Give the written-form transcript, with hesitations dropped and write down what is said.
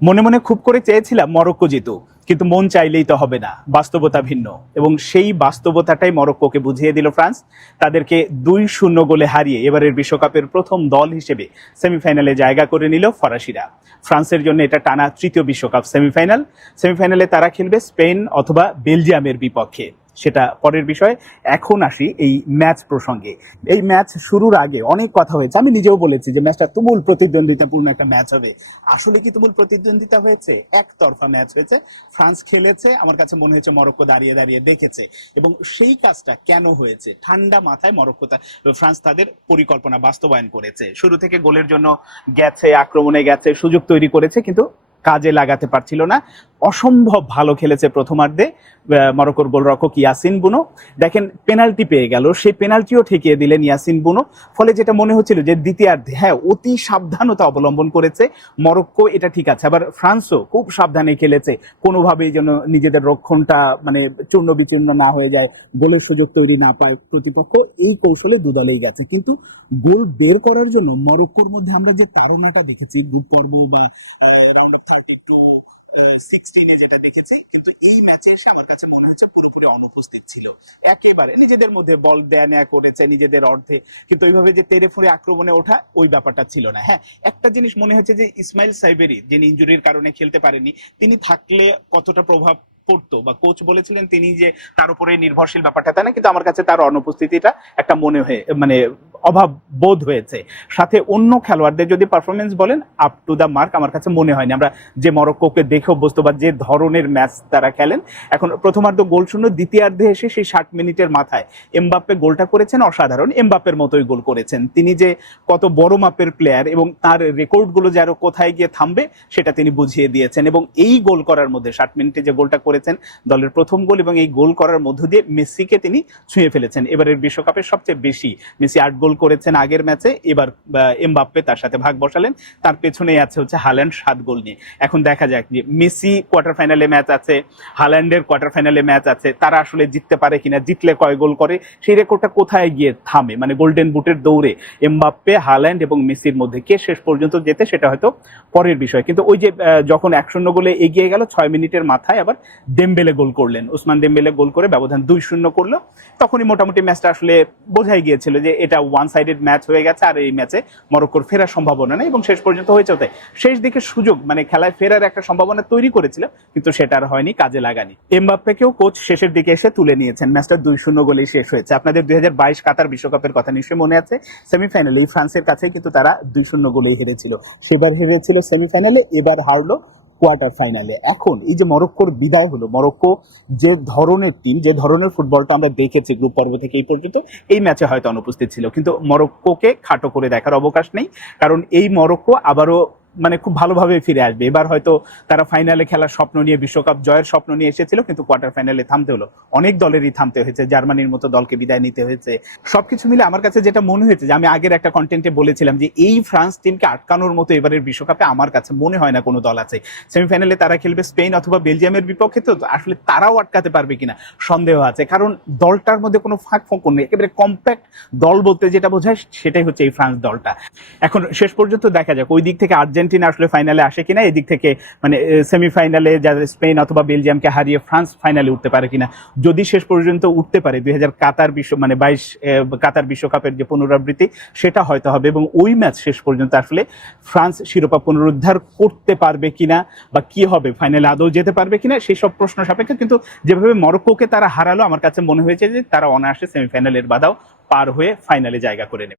মনে মনে খুব করে চেয়েছিলাম মরক্কো জিতুক, কিন্তু মন চাইলেই তো হবে না, বাস্তবতা ভিন্ন। এবং সেই বাস্তবতাটাই মরক্কোকে বুঝিয়ে দিল ফ্রান্স। তাদেরকে 2-0 গোলে হারিয়ে এবারের বিশ্বকাপের প্রথম দল হিসেবে সেমিফাইনালে জায়গা করে নিল ফরাসিরা। ফ্রান্সের জন্য এটা টানা তৃতীয় বিশ্বকাপ সেমিফাইনালে তারা খেলবে স্পেন অথবা বেলজিয়ামের বিপক্ষে, সেটা পরের বিষয়। এখন আসি এই ম্যাচ প্রসঙ্গে। এই ম্যাচ শুরুর আগে অনেক কথা হয়েছে, আমি নিজেও বলেছি যে ম্যাচটা তুমুল প্রতিদ্বন্দ্বিতাপূর্ণ একটা ম্যাচ হবে। আসলে কি তুমুল প্রতিদ্বন্দ্বিতা হয়েছে? একতরফা ম্যাচ হয়েছে। ফ্রান্স খেলেছে, আমার কাছে মনে হয়েছে মরক্কো দাঁড়িয়ে দাঁড়িয়ে দেখেছে। এবং সেই কাজটা কেন হয়েছে? ঠান্ডা মাথায় ফ্রান্স তাদের পরিকল্পনা বাস্তবায়ন করেছে। শুরু থেকে গোলের জন্য গেছে, আক্রমণে গেছে, সুযোগ তৈরি করেছে, কিন্তু কাজে লাগাতে পারছিল না। অসম্ভব ভালো খেলেছে প্রথমার্ধে মরক্কোর গোলরক্ষক ইয়াসিন বুনো। দেখেন, পেনাল্টি পেয়ে গেল, সেই পেনাল্টিও ঠেকিয়ে দিলেন ইয়াসিন বুনো। ফলে যেটা মনে হচ্ছিল যে দ্বিতীয়ার্ধে অতি সাবধানতা অবলম্বন করেছে মরক্কো, এটা ঠিক আছে। আবার ফ্রান্সও খুব সাবধানে খেলেছে, কোনোভাবেই যেন নিজেদের রক্ষণটা চূর্ণ বিচূর্ণ না হয়ে যায়, গোলের সুযোগ তৈরি না পায় প্রতিপক্ষ। এই কৌশলে দুদলেই গেছে, কিন্তু গোল বের করার জন্য মরক্কোর মধ্যে আমরা যে তাড়নাটা দেখেছি গ্রুপ পর্ব বা রাউন্ড অফ 32-16 যেটা দেখেছি, কিন্তু এই ম্যাচে এসে আমার কাছে মনে হচ্ছে পুরোপুরি অনুপস্থিত ছিল। একেবারে নিজেদের মধ্যে বল দেয়া নেয়া করেছে নিজেদের অর্ধে, কিন্তু ওইভাবে যে তেড়ে ফুঁড়ে আক্রমণে ওঠা, ওই ব্যাপারটা ছিল না। একটা জিনিস মনে হচ্ছে যে ইসমাইল সাইবেরি, যিনি ইনজুরির কারণে খেলতে পারেনি, তিনি থাকলে কতটা প্রভাব পড়তো, বা কোচ বলেছিলেন তিনি যে তার উপরে নির্ভরশীল ব্যাপারটা, তাই না? কিন্তু আমার কাছে তার অনুপস্থিতিটা একটা মনে হয়ে অভাব বোধ হয়েছে। সাথে অন্য খেলোয়াড়দের যদি পারফরমেন্স বলেন, আপ টু দ্য মার্ক আমার কাছে মনে হয়নি। আমরা যে মরক্কোকে দেখে অভ্যস্ত বা যে ধরনের ম্যাচ তারা খেলেন, এখন প্রথমার্ধ গোল শূন্য, দ্বিতীয়ার্ধে এসে সেই 60 মিনিটের মাথায় এমবাপ্পে গোলটা করেছেন অসাধারণ। এমবাপ্পের মতোই গোল করেছেন তিনি, যে কত বড় মাপের প্লেয়ার এবং তার রেকর্ডগুলো যে আরো কোথায় গিয়ে থামবে সেটা তিনি বুঝিয়ে দিয়েছেন। এবং এই গোল করার মধ্যে 60 মিনিটে যে গোলটা করেছেন, দলের প্রথম গোল, এবং এই গোল করার মধ্য দিয়ে মেসিকে তিনি ছুঁয়ে ফেলেছেন। এবারের বিশ্বকাপের সবচেয়ে বেশি মেসি 8 গোল করেছেন আগের ম্যাচে, এবার এমবাপ্পে তার সাথে ভাগ বসালেন। তার পেছনেই আছে হচ্ছে হাল্যান্ড 7 গোল নিয়ে। এখন দেখা যাক যে মেসি কোয়ার্টার ফাইনালে ম্যাচ আছে, হাল্যান্ডের কোয়ার্টার ফাইনালে ম্যাচ আছে, তারা আসলে জিততে পারে কিনা, জিতলে কয় গোল করে, সেই রেকর্ডটা কোথায় গিয়ে থামে। গোল্ডেন বুটের দৌড়ে এমবাপ্পে, হাল্যান্ড এবং মেসির মধ্যে কে শেষ পর্যন্ত যেতে, সেটা হয়তো পরের বিষয়। কিন্তু ওই যে যখন 1-0 গোলে এগিয়ে গেল, 6 মিনিটের মাথায় আবার ডেম্বেলে গোল করলেন, ওসমান ডেম্বেলে গোল করে ব্যবধান 2-0 করলো। তখনই মোটামুটি ম্যাচটা আসলে বোঝাই গিয়েছিল যে এটা ওয়ান সাইডেড ম্যাচ হয়ে গেছে, আর এই ম্যাচে মরক্কোর ফেরার সম্ভাবনা নেই। এবং শেষ পর্যন্ত হয়েছে তাই, শেষ দিকে সুযোগ খেলায় ফেরার একটা সম্ভাবনা তৈরি করেছিল, কিন্তু সেটা আর হয়নি, কাজে লাগানি। এমবাপ্পেকেও কোচ শেষের দিকে এসে তুলে নিয়েছেন। ম্যাচটা 2-0 গোলেই শেষ হয়েছে। আপনাদের 2022 কাতার বিশ্বকাপের কথা নিশ্চয়ই মনে আছে। সেমিফাইনালে এই ফ্রান্সের কাছে কিন্তু তারা 2-0 গোলেই হেরেছিল। সেবার হেরেছিল সেমিফাইনালে, এবার হারলো কোয়ার্টার ফাইনালে। এখন এই যে মরক্কোর বিদায় হলো, মরক্কো যে ধরনের টিম, যে ধরনের ফুটবলটা আমরা দেখেছি গ্রুপ পর্ব থেকে এই পর্যন্ত, এই ম্যাচে হয়তো অনুপস্থিত ছিল, কিন্তু মরক্কোকে খাটো করে দেখার অবকাশ নেই। কারণ এই মরক্কো আবারও খুব ভালোভাবে ফিরে আসবে। এবার হয়তো তারা ফাইনালে খেলার স্বপ্ন নিয়ে, বিশ্বকাপ জয়ের স্বপ্ন নিয়ে এসেছিল, কিন্তু কোয়ার্টার ফাইনালে থামতে হলো। অনেক দলেরই থামতে হয়েছে, জার্মানির মতো দলকে বিদায় নিতে হয়েছে। সবকিছু মিলে আমার কাছে যেটা মনে হয়েছে, যে আমি আগের একটা কন্টেন্টে বলেছিলাম যে এই ফ্রান্স টিমকে আটকানোর মতো এবারের বিশ্বকাপে আমার কাছে মনে হয় না কোনো দল আছে। সেমিফাইনালে তারা খেলবে স্পেন অথবা বেলজিয়ামের বিপক্ষে, তো আসলে তারাও আটকাতে পারবে কিনা সন্দেহ আছে। কারণ দলটার মধ্যে কোনো ফাঁক ফোঁকর নেই, একেবারে কম্প্যাক্ট দল বলতে যেটা বোঝায় সেটাই হচ্ছে এই ফ্রান্স দলটা। এখন শেষ পর্যন্ত দেখা যাক ওই দিক থেকে আর্জেন্টিনা আসলে ফাইনালে আসে কিনা, এদিক থেকে সেমিফাইনালে যাদের স্পেন অথবা বেলজিয়ামকে হারিয়ে ফ্রান্স ফাইনালে উঠতে পারে কিনা। যদি শেষ পর্যন্ত উঠতে পারে, 2000 কাতার 22 কাতার বিশ্বকাপের যে পুনরাবৃত্তি, সেটা হয়তো হবে। এবং ওই ম্যাচ শেষ পর্যন্ত আসলে ফ্রান্স শিরোপা পুনরুদ্ধার করতে পারবে কিনা, বা কি হবে, ফাইনালে আদৌ যেতে পারবে কিনা, সেই সব প্রশ্ন সাপেক্ষে। কিন্তু যেভাবে মরক্কোকে তারা হারালো, আমার কাছে মনে হয়েছে যে তারা অনায়াসে সেমিফাইনালের বাধাও পার হয়ে ফাইনালে জায়গা করে নেবে।